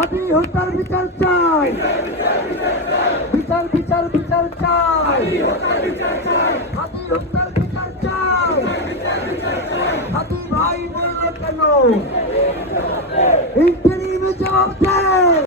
হাতি হত্যার বিচার চাই, বিচার বিচার বিচার চাই, হাতি হত্যার বিচার চাই। হাতি ভাই বলল কেন? ইন্টারিমে জবাব দেয়।